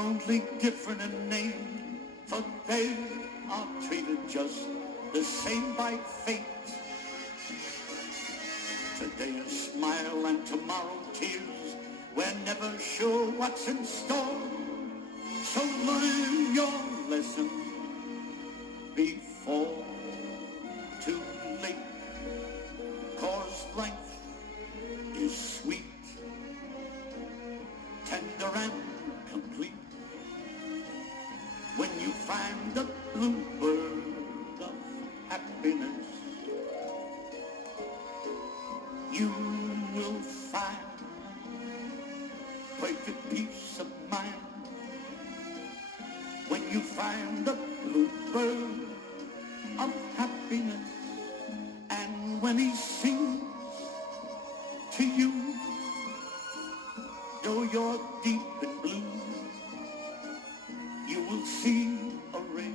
only different in name, for they are treated just the same by fate. Today a smile and tomorrow tears, we're never sure what's in store. So learn your lesson before too late, 'cause life is sweet, tender and complete when you find the bluebird of happiness. You will find perfect peace of mind when you find the bluebird of happiness. And when he sings to you, though you're deep in blue, you will see a ray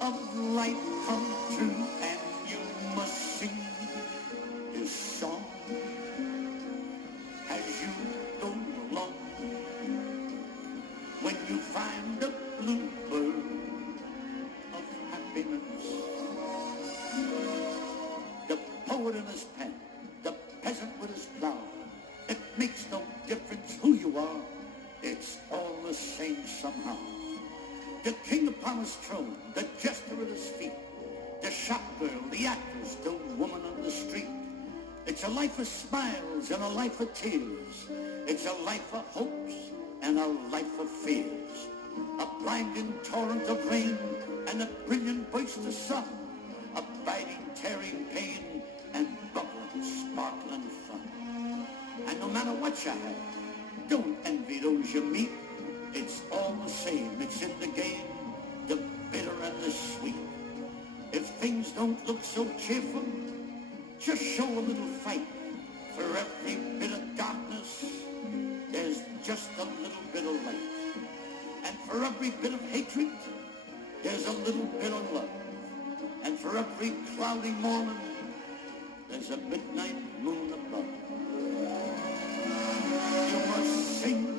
of light come true, and you must sing his song as you go along. When you find the bluebird of happiness, the poet in his pen, the peasant with his plow, it makes no difference who you are, it's all the same somehow. The king upon his throne, the jester at his feet, the shop girl, the actress, the woman on the street. It's a life of smiles and a life of tears. It's a life of hopes and a life of fears. A blinding torrent of rain and a brilliant burst of sun. A biting, tearing pain and bubbling, sparkling fun. And no matter what you have, don't envy those you meet. It's all the same, it's in the game, the bitter and the sweet. If things don't look so cheerful, just show a little fight. For every bit of darkness, there's just a little bit of light. And for every bit of hatred, there's a little bit of love. And for every cloudy morning, there's a midnight moon above. You must sing